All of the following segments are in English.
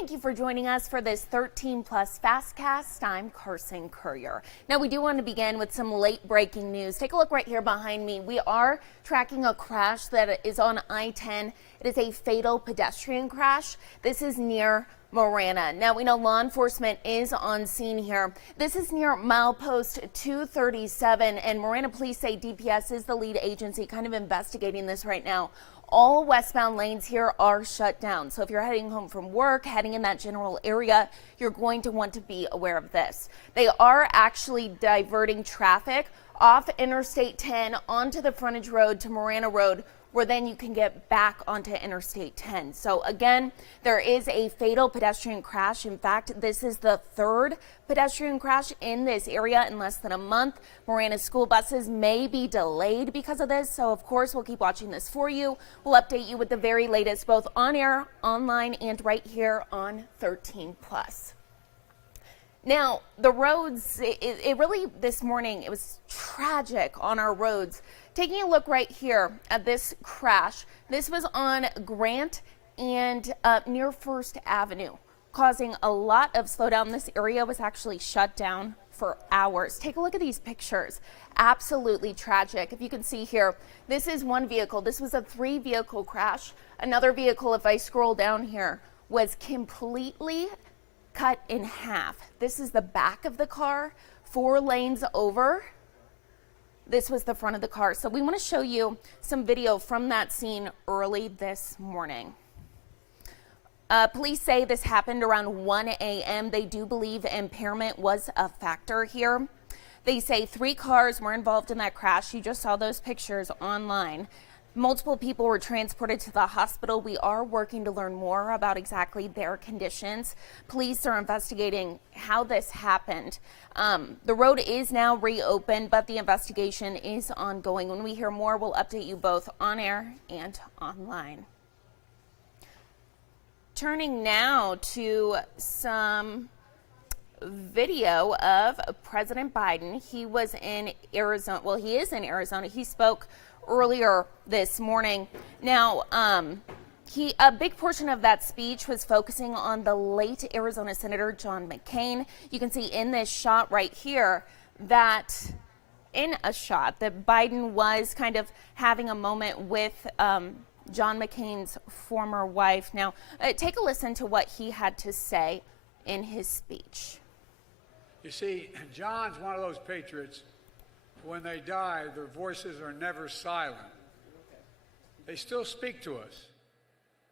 Thank you for joining us for this 13 Plus FastCast. I'm Carson Courier. Now, we do want to begin with some late breaking news. Take a look right here behind me. We are tracking a crash that is on I-10. It is a fatal pedestrian crash. This is near Marana. Now, we know law enforcement is on scene here. This is near milepost 237, and Marana police say DPS is the lead agency kind of investigating this right now. All westbound lanes here are shut down. So if you're heading home from work, heading in that general area, you're going to want to be aware of this. They are actually diverting traffic off Interstate 10 onto the frontage road to Marana Road, where then you can get back onto Interstate 10. So again, there is a fatal pedestrian crash. In fact, this is the third pedestrian crash in this area in less than a month. Marana school buses may be delayed because of this. So of course, we'll keep watching this for you. We'll update you with the very latest, both on air, online, and right here on 13 Plus. Now, the roads, it really, this morning, it was tragic on our roads. Taking a look right here at this crash, this was on Grant and near First Avenue, causing a lot of slowdown. This area was actually shut down for hours. Take a look at these pictures. Absolutely tragic. If you can see here, this is one vehicle. This was a 3-vehicle crash. Another vehicle, if I scroll down here, was completely cut in half. This is the back of the car, 4 lanes over. This was the front of the car. So we want to show you some video from that scene early this morning. Police say this happened around 1 a.m. They do believe impairment was a factor here. They say 3 cars were involved in that crash. You just saw those pictures online. Multiple people were transported to the hospital. We are working to learn more about exactly their conditions. Police are investigating how this happened. The road is now reopened, but the investigation is ongoing. When we hear more, we'll update you both on air and online. Turning now to some video of President Biden. He was in Arizona. Well, he is in Arizona. He spoke earlier this morning. Now, a big portion of that speech was focusing on the late Arizona Senator John McCain. You can see in this shot right here that Biden was kind of having a moment with John McCain's former wife. Now, take a listen to what he had to say in his speech. You see, John's one of those patriots. When they die, their voices are never silent. They still speak to us.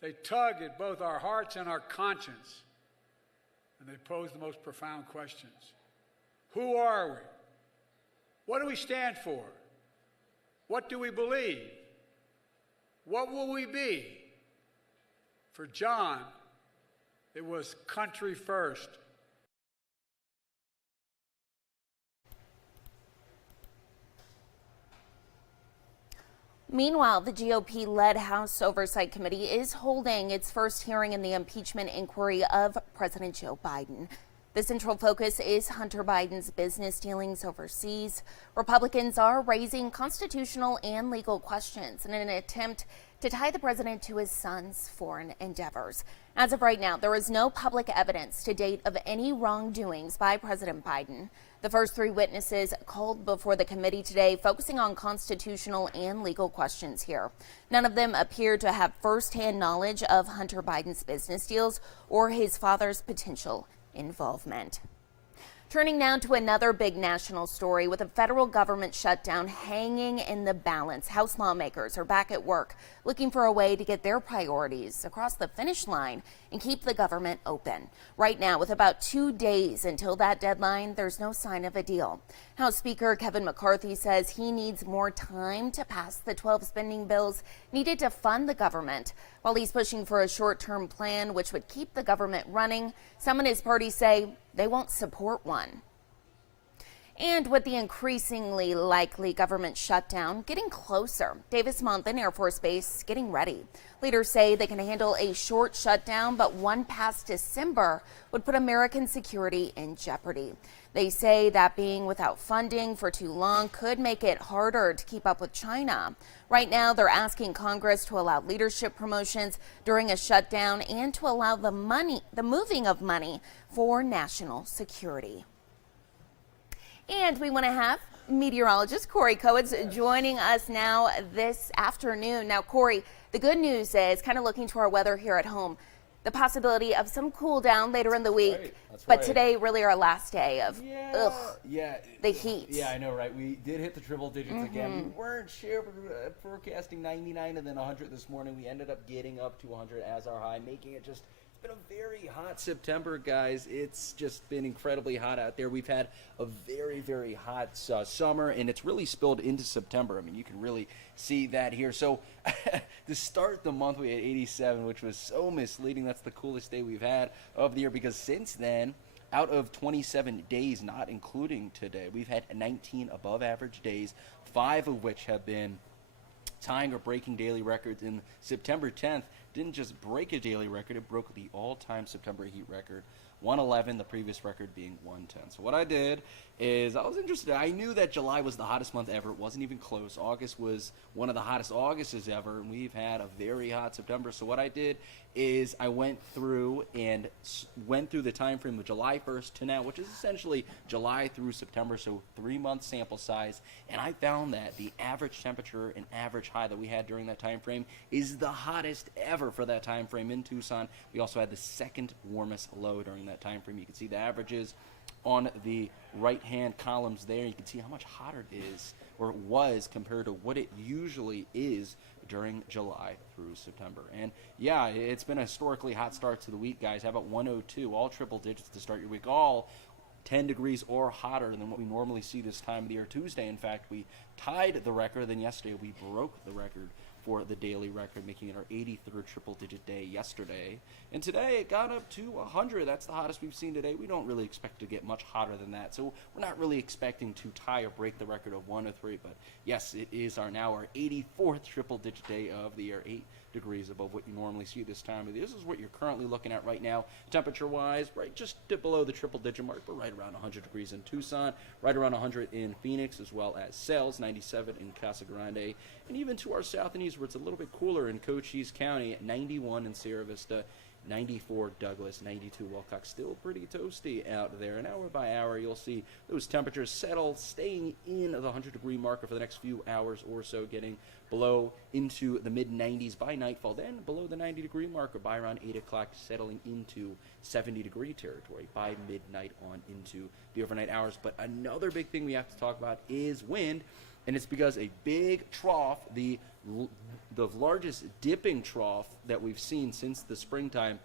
They tug at both our hearts and our conscience. And they pose the most profound questions. Who are we? What do we stand for? What do we believe? What will we be? For John, it was country first. Meanwhile, the GOP-led House Oversight Committee is holding its first hearing in the impeachment inquiry of President Joe Biden. The central focus is Hunter Biden's business dealings overseas. Republicans are raising constitutional and legal questions in an attempt to tie the president to his son's foreign endeavors. As of right now, there is no public evidence to date of any wrongdoings by President Biden. The first 3 witnesses called before the committee today, focusing on constitutional and legal questions here. None of them appear to have firsthand knowledge of Hunter Biden's business deals or his father's potential involvement. Turning now to another big national story, with a federal government shutdown hanging in the balance. House lawmakers are back at work looking for a way to get their priorities across the finish line and keep the government open. Right now, with about 2 days until that deadline, there's no sign of a deal. House Speaker Kevin McCarthy says he needs more time to pass the 12 spending bills needed to fund the government. While he's pushing for a short-term plan which would keep the government running, some in his party say they won't support one. And with the increasingly likely government shutdown getting closer, Davis-Monthan Air Force Base getting ready. Leaders say they can handle a short shutdown, but one past December would put American security in jeopardy. They say that being without funding for too long could make it harder to keep up with China. Right now, they're asking Congress to allow leadership promotions during a shutdown and to allow the moving of money for national security. And we want to have meteorologist Corey Coates joining us now this afternoon. Now, Corey, the good news is kind of looking to our weather here at home. The possibility of some cool down later in the week, but today really our last day of the heat. Yeah, I know, right? We did hit the triple digits again. We weren't sure. Forecasting 99 and then 100 this morning. We ended up getting up to 100 as our high, making it just. It's been a very hot September, guys. It's just been incredibly hot out there. We've had a very, very hot summer, and it's really spilled into September. I mean, you can really see that here. So to start the month, we had 87, which was so misleading. That's the coolest day we've had of the year, because since then, out of 27 days, not including today, we've had 19 above average days, 5 of which have been tying or breaking daily records. In September 10th, didn't just break a daily record, it broke the all-time September heat record, 111, the previous record being 110. So what I did is I was interested. I knew that July was the hottest month ever. It wasn't even close. August was one of the hottest Augusts ever, and we've had a very hot September. So what I did is I went through the time frame of July 1st to now, which is essentially July through September, so 3-month sample size, and I found that the average temperature and average high that we had during that time frame is the hottest ever for that time frame in Tucson. We also had the second warmest low during that time frame. You can see the averages on the right-hand columns there. You can see how much hotter it is, or it was, compared to what it usually is during July through September. And yeah, it's been a historically hot start to the week, guys. How about 102, all triple digits to start your week, all 10 degrees or hotter than what we normally see this time of the year. Tuesday, in fact, we tied the record. Then yesterday, we broke the record for the daily record, making it our 83rd triple-digit day yesterday. And today, it got up to 100. That's the hottest we've seen today. We don't really expect to get much hotter than that, so we're not really expecting to tie or break the record of 103. But yes, it is our 84th triple-digit day of the year, 8 degrees above what you normally see this time of the year. This is what you're currently looking at right now, temperature-wise, right just dip below the triple-digit mark, but right around 100 degrees in Tucson, right around 100 in Phoenix, as well as Sales, 97 in Casa Grande, and even to our south and east, where it's a little bit cooler in Cochise County, 91 in Sierra Vista, 94 Douglas, 92 Wilcox. Still pretty toasty out there. And hour by hour, you'll see those temperatures settle, staying in the 100-degree marker for the next few hours or so, getting below into the mid-90s by nightfall, then below the 90-degree marker by around 8 o'clock, settling into 70-degree territory by midnight on into the overnight hours. But another big thing we have to talk about is wind, and it's because a big trough, the largest dipping trough that we've seen since the springtime,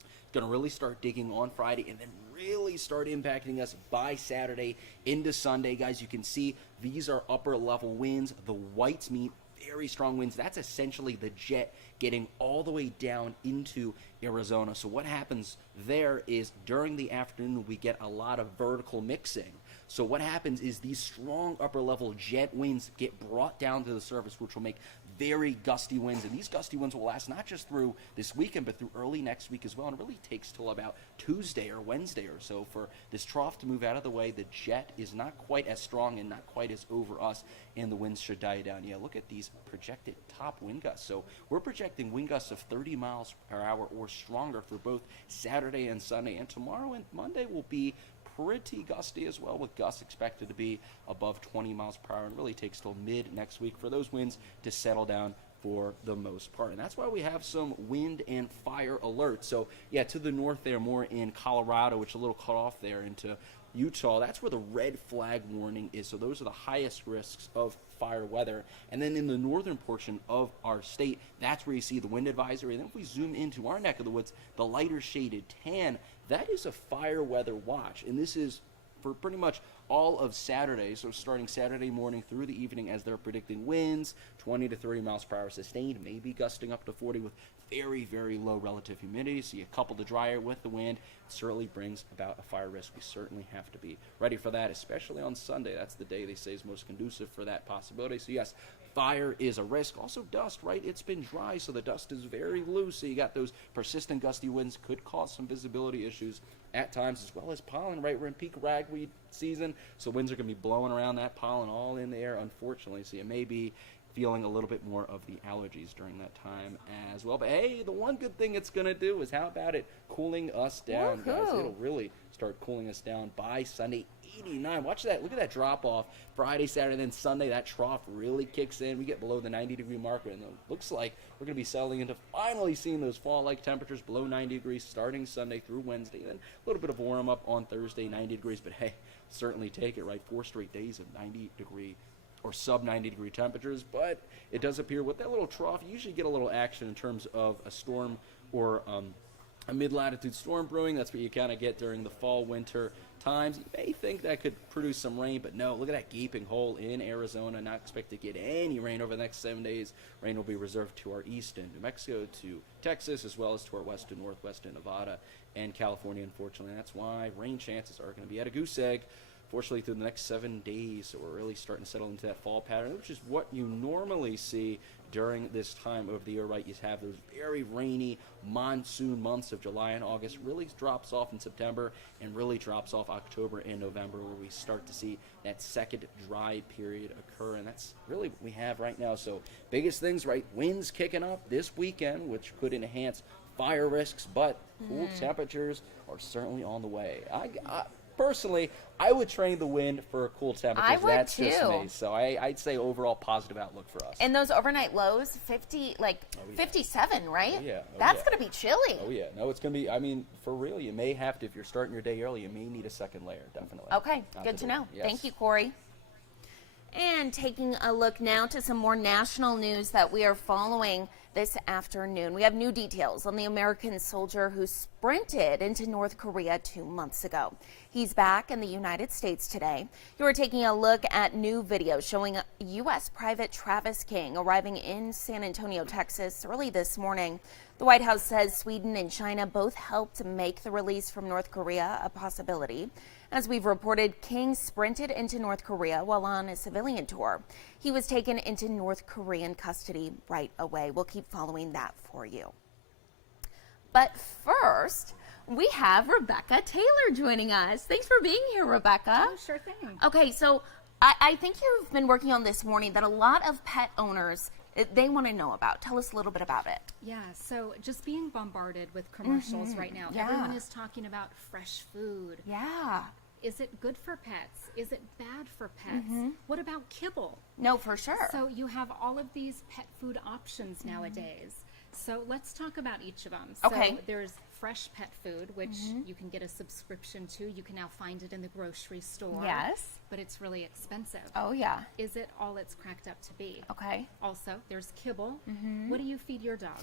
is going to really start digging on Friday and then really start impacting us by Saturday into Sunday. Guys, you can see these are upper level winds. The whites mean very strong winds. That's essentially the jet getting all the way down into Arizona. So what happens there is during the afternoon we get a lot of vertical mixing. So what happens is these strong upper level jet winds get brought down to the surface, which will make very gusty winds, and these gusty winds will last not just through this weekend but through early next week as well, and it really takes till about Tuesday or Wednesday or so for this trough to move out of the way. The jet is not quite as strong and not quite as over us, and the winds should die down. Yeah, look at these projected top wind gusts. So we're projecting wind gusts of 30 miles per hour or stronger for both Saturday and Sunday, and tomorrow and Monday will be pretty gusty as well, with gusts expected to be above 20 miles per hour, and really takes till mid next week for those winds to settle down for the most part. And that's why we have some wind and fire alerts. So yeah, to the north there, more in Colorado, which is a little cut off there into Utah, that's where the red flag warning is. So those are the highest risks of fire weather. And then in the northern portion of our state, that's where you see the wind advisory. And then if we zoom into our neck of the woods, the lighter shaded tan, that is a fire weather watch. And this is for pretty much all of Saturday, so starting Saturday morning through the evening, as they're predicting winds 20 to 30 miles per hour sustained, maybe gusting up to 40 with very, very low relative humidity. So you couple the dryer with the wind, it certainly brings about a fire risk. We certainly have to be ready for that, especially on Sunday. That's the day they say is most conducive for that possibility. So yes, fire is a risk. Also dust, right? It's been dry, so the dust is very loose. So you got those persistent gusty winds, could cause some visibility issues at times, as well as pollen, right? We're in peak ragweed season, so winds are going to be blowing around that pollen all in the air, unfortunately, so you may be feeling a little bit more of the allergies during that time as well. But hey, the one good thing it's going to do is, how about it cooling us down, guys? It'll really start cooling us down by Sunday. 89. Watch that. Look at that drop off. Friday, Saturday, then Sunday, that trough really kicks in. We get below the 90-degree marker, and it looks like we're going to be settling into finally seeing those fall-like temperatures below 90 degrees starting Sunday through Wednesday. Then a little bit of warm up on Thursday, 90 degrees. But hey, certainly take it, right? 4 straight days of 90-degree or sub 90-degree temperatures. But it does appear with that little trough, you usually get a little action in terms of a storm or a mid-latitude storm brewing. That's what you kind of get during the fall-winter times. You may think that could produce some rain, but no, look at that gaping hole in Arizona. Not expect to get any rain over the next 7 days. Rain will be reserved to our east and New Mexico, to Texas, as well as to our west and northwest in Nevada and California, unfortunately. That's why rain chances are going to be at a goose egg, fortunately, through the next 7 days. So we're really starting to settle into that fall pattern, which is what you normally see during this time of the year, right? You have those very rainy monsoon months of July and August. Really drops off in September and really drops off October and November, where we start to see that second dry period occur. And that's really what we have right now. So biggest things, right? Winds kicking up this weekend, which could enhance fire risks, but cool temperatures are certainly on the way. Personally, I would trade the wind for cool temperatures. I would That's too. just me. So I'd say overall positive outlook for us. And those overnight lows, 57, right? Oh, yeah. That's going to be chilly. Oh, yeah. No, it's going to be, I mean, for real, you may have to, if you're starting your day early, you may need a second layer, definitely. Okay, good to know. Yes. Thank you, Corey. And taking a look now to some more national news that we are following this afternoon. We have new details on the American soldier who sprinted into North Korea 2 months ago. He's back in the United States today. You are taking a look at new video showing U.S. Private Travis King arriving in San Antonio, Texas early this morning. The White House says Sweden and China both helped make the release from North Korea a possibility. As we've reported, King sprinted into North Korea while on a civilian tour. He was taken into North Korean custody right away. We'll keep following that for you. But first, we have Rebecca Taylor joining us. Thanks for being here, Rebecca. Oh, sure thing. Okay, so I think you've been working on this morning that a lot of pet owners, they want to know about. Tell us a little bit about it. Yeah, so just being bombarded with commercials right now. Yeah. Everyone is talking about fresh food. Yeah. Is it good for pets? Is it bad for pets? What about kibble? No, for sure. So you have all of these pet food options nowadays. So let's talk about each of them. Okay. So there's fresh pet food, which you can get a subscription to. You can now find it in the grocery store. Yes. But it's really expensive. Oh, yeah. Is it all it's cracked up to be? Okay. Also, there's kibble. What do you feed your dog?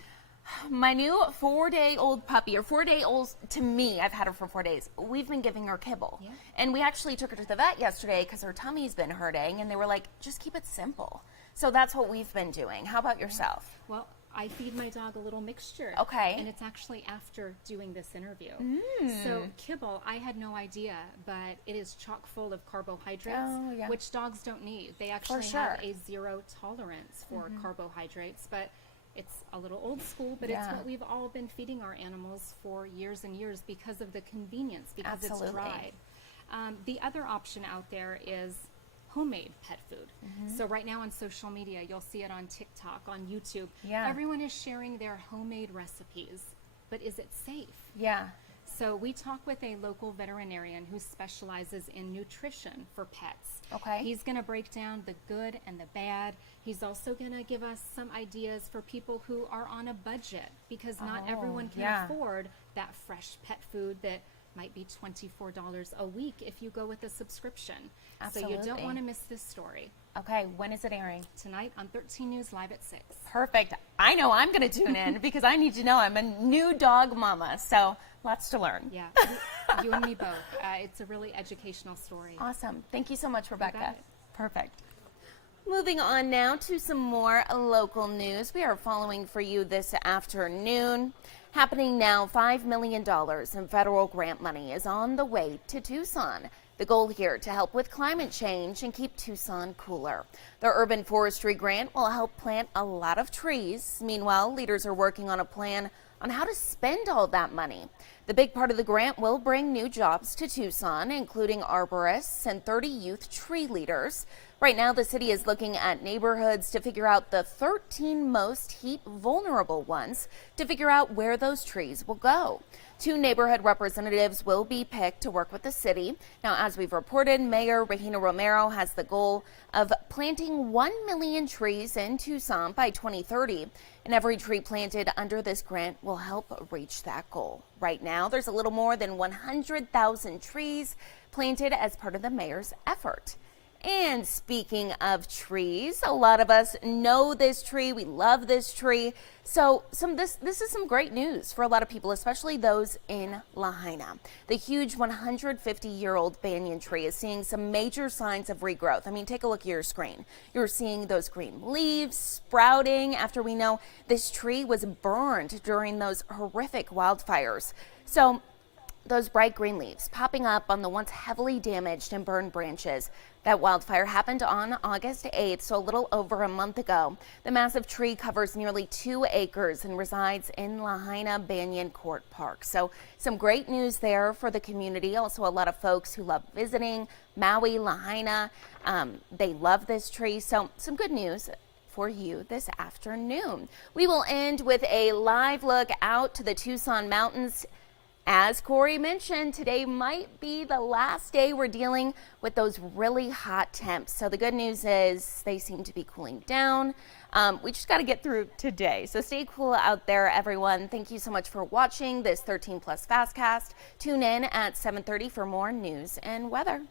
My new 4-day-old puppy, or 4-day-old to me, I've had her for 4 days. We've been giving her kibble. Yeah. And we actually took her to the vet yesterday because her tummy's been hurting, and they were like, just keep it simple. So that's what we've been doing. How about yourself? Well, I feed my dog a little mixture. Okay. And it's actually after doing this interview. So kibble, I had no idea, but it is chock full of carbohydrates, Oh, yeah. which dogs don't need. They actually sure. have a zero tolerance for carbohydrates, but it's a little old school, but it's Yeah. what we've all been feeding our animals for years and years because of the convenience, because Absolutely. it's dried. The other option out there is homemade pet food. So right now on social media, you'll see it on TikTok, on YouTube. Yeah. Everyone is sharing their homemade recipes, but is it safe? Yeah. So we talk with a local veterinarian who specializes in nutrition for pets. Okay. He's going to break down the good and the bad. He's also going to give us some ideas for people who are on a budget, because not everyone can yeah. afford that fresh pet food that might be $24 a week if you go with a subscription. So you Absolutely. don't want to miss this story. Okay, when is it airing? Tonight on 13 News Live at 6. Perfect. I know I'm going to tune in because I need to know. I'm a new dog mama, so lots to learn. Yeah, you and me both. It's a really educational story. Awesome. Thank you so much, Rebecca. bet. Perfect. Moving on now to some more local news we are following for you this afternoon. Happening now, $5 million in federal grant money is on the way to Tucson. The goal here to help with climate change and keep Tucson cooler. The Urban Forestry Grant will help plant a lot of trees. Meanwhile, leaders are working on a plan on how to spend all that money. The big part of the grant will bring new jobs to Tucson, including arborists and 30 youth tree leaders. Right now, the city is looking at neighborhoods to figure out the 13 most heat vulnerable ones to figure out where those trees will go. 2 neighborhood representatives will be picked to work with the city. Now, as we've reported, Mayor Regina Romero has the goal of planting 1 million trees in Tucson by 2030. And every tree planted under this grant will help reach that goal. Right now, there's a little more than 100,000 trees planted as part of the mayor's effort. And speaking of trees, a lot of us know this tree. We love this tree. So this is some great news for a lot of people, especially those in Lahaina. The huge 150-year-old banyan tree is seeing some major signs of regrowth. I mean, take a look at your screen. You're seeing those green leaves sprouting after we know this tree was burned during those horrific wildfires. So those bright green leaves popping up on the once heavily damaged and burned branches. That wildfire happened on August 8th, so a little over a month ago. The massive tree covers nearly 2 acres and resides in Lahaina Banyan Court Park. So some great news there for the community. Also, a lot of folks who love visiting Maui, Lahaina. They love this tree. So some good news for you this afternoon. We will end with a live look out to the Tucson mountains. As Corey mentioned, today might be the last day we're dealing with those really hot temps. So the good news is they seem to be cooling down. We just got to get through today. So stay cool out there, everyone. Thank you so much for watching this 13 Plus FastCast. Tune in at 7:30 for more news and weather.